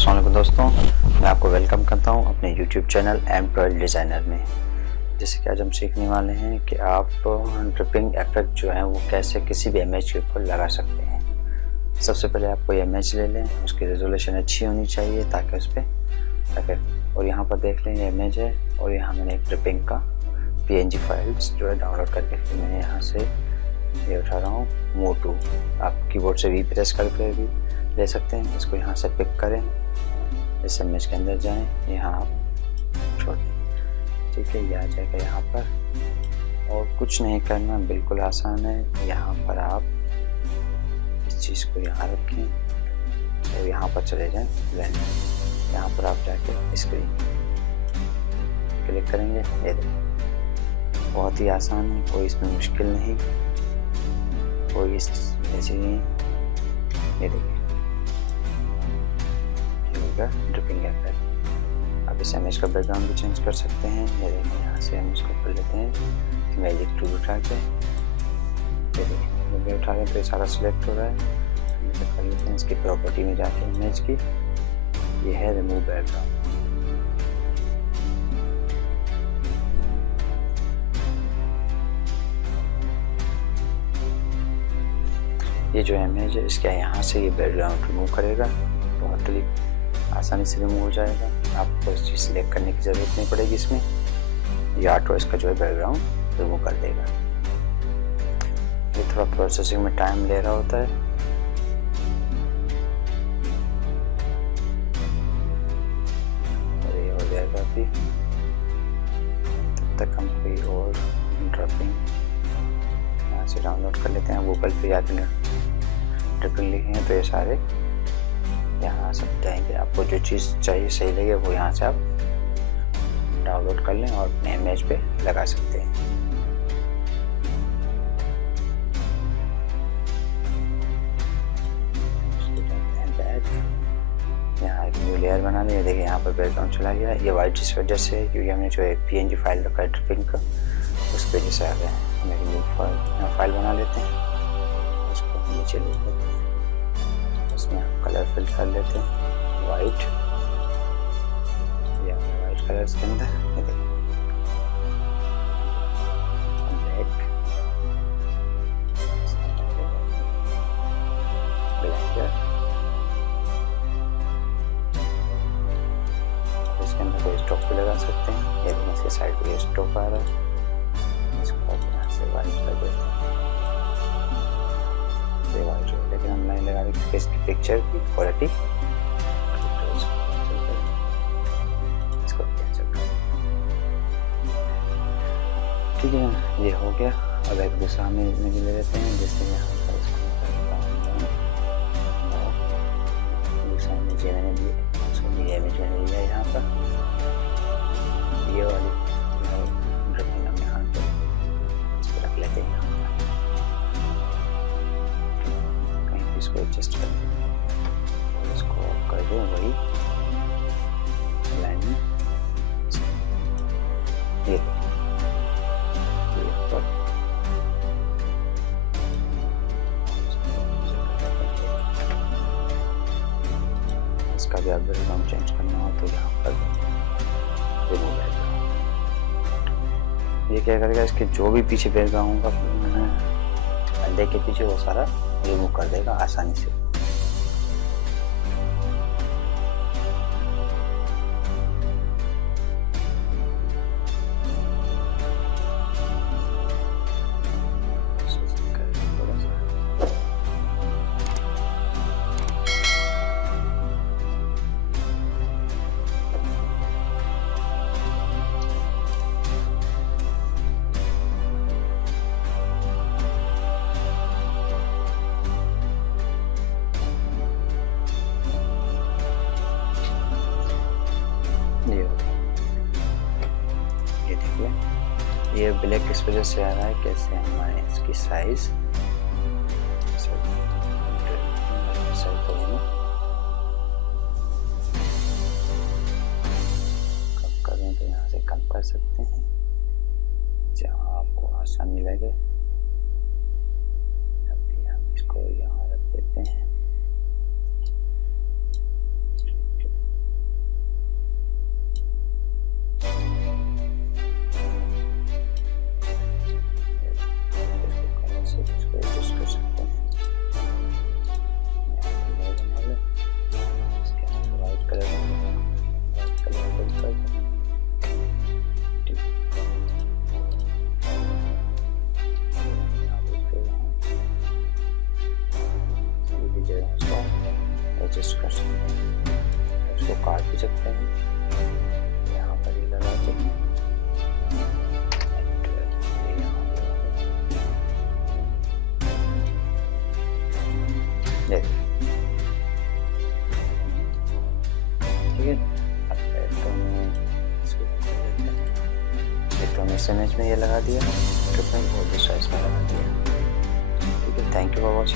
अस्सलाम वालेकुम दोस्तों, मैं आपको वेलकम करता हूं अपने YouTube चैनल एम12 डिज़ाइनर में। जैसे कि आज हम सीखने वाले हैं कि आप ड्रिपिंग इफेक्ट जो है वो कैसे किसी भी इमेज के ऊपर लगा सकते हैं। सबसे पहले आप कोई इमेज ले लें, उसकी रेजोल्यूशन अच्छी होनी चाहिए ताकि उस पर इफेक्ट। और यहाँ पर देख लें ये इमेज है और यहाँ मैंने एक ड्रिपिंग का PNG फाइल्स जो है डाउनलोड करके फिर मैंने यहाँ से ये उठा रहा हूँ मूव टू। आप कीबोर्ड से भी प्रेस करके भी ले सकते हैं। इसको यहाँ से पिक करें, इस इमेज के अंदर जाएं, यहाँ आप छोड़ दें। ठीक है, ये आ जाएगा यहाँ पर और कुछ नहीं करना, बिल्कुल आसान है। यहाँ पर आप इस चीज़ को यहाँ रखें और यहाँ पर चले जाएं ब्लेंड। यहाँ पर आप जाके स्क्रीन क्लिक करेंगे, ये देखो बहुत ही आसान है, कोई इसमें मुश्किल नहीं, कोई इस ऐसी नहीं। ये देखिए ड्रिपिंग इफेक्ट। आप इस इमेज का बैकग्राउंड भी चेंज कर सकते हैं। ये देखिए यहाँ से हम इसको कर लेते हैं मैजिक टूल उठा के, ये देखिए उठा के तो सारा सिलेक्ट हो रहा है। हम कर लेते हैं इसकी प्रॉपर्टी में जाके इमेज की, ये है रिमूव बैकग्राउंड। ये जो इमेज है इसके यहाँ से ये बैकग्राउंड रिमूव करेगा, बहुत ही आसानी से रिमूव हो जाएगा। आपको इस चीज़ सिलेक्ट करने की ज़रूरत नहीं पड़ेगी इसमें, ये ऑटो इसका जो है बैकग्राउंड रिमूव कर देगा। ये थोड़ा प्रोसेसिंग में टाइम ले रहा होता है। और ये हो जाएगा अभी, तब तक हम कोई और ड्रिपिंग यहाँ से डाउनलोड कर लेते हैं। गूगल पे जाते हैं ड्रिपिंग लिखे हैं तो ये सारे यहाँ सब जाएंगे। आपको जो चीज़ चाहिए सही लगे वो यहाँ से आप डाउनलोड कर लें और अपने इमेज पे लगा सकते हैं। यहाँ एक न्यू लेयर बना लिया, देखिए यहाँ पर बैकग्राउंड चला गया। ये वाइट इस वजह से है क्योंकि हमने जो एक PNG फाइल रखा है ड्रिपिंग का, उस वजह से आ गया है। हम एक न्यू फाइल बना लेते हैं, उसको नीचे ले लेते हैं, उसमें हम कलर फिल कर लेते हैं वाइट, या वाइट कलर के अंदर ये देखिए ब्लैक, इसके अंदर कोई स्टॉक भी लगा सकते हैं। ये देखिए इसके साइड पे स्टॉक आ रहा है, इसको यहाँ से वाइट कर देते हैं, वाइट। लेकिन हम नहीं लगा रहे इसकी पिक्चर की क्वालिटी, इसको कैंसिल कर। ठीक है, ये हो गया। अब एक दूसरा हम इमेज ले लेते हैं, जैसे यहाँ पर दूसरा इमेज मैंने दिया, उसको ये इमेज मैंने लिया यहाँ पर, ये वाली ड्रिपिंग हम यहाँ पर इसको रख लेते हैं। इसको एडजस्ट कर दें और इसको कर दें वही लाइन में, ये पर इसका भी आप बैकग्राउंड चेंज करना हो तो यहाँ पर रिमूव बैकग्राउंड। ये क्या करेगा, इसके जो भी पीछे बैकग्राउंड होगा पर्दे के पीछे वो सारा रिमूव कर देगा आसानी से। ये देखिए ये ब्लैक इस वजह से आ रहा है, कैसे हमारे इसकी साइज कम करें तो यहाँ से कम कर सकते हैं जहाँ आपको आसानी लगे। अभी हम इसको यहाँ रख देते हैं। एडजस्ट कर सकते हैं, उसको काट भी सकते हैं, यहाँ पर ही लगा के ठीक है। अब तो मैं इसको इस इमेज में ये लगा दिया, ट्रिपिंग और दूसरा इसमें लगा दिया। ठीक है, थैंक यू फॉर वॉचिंग।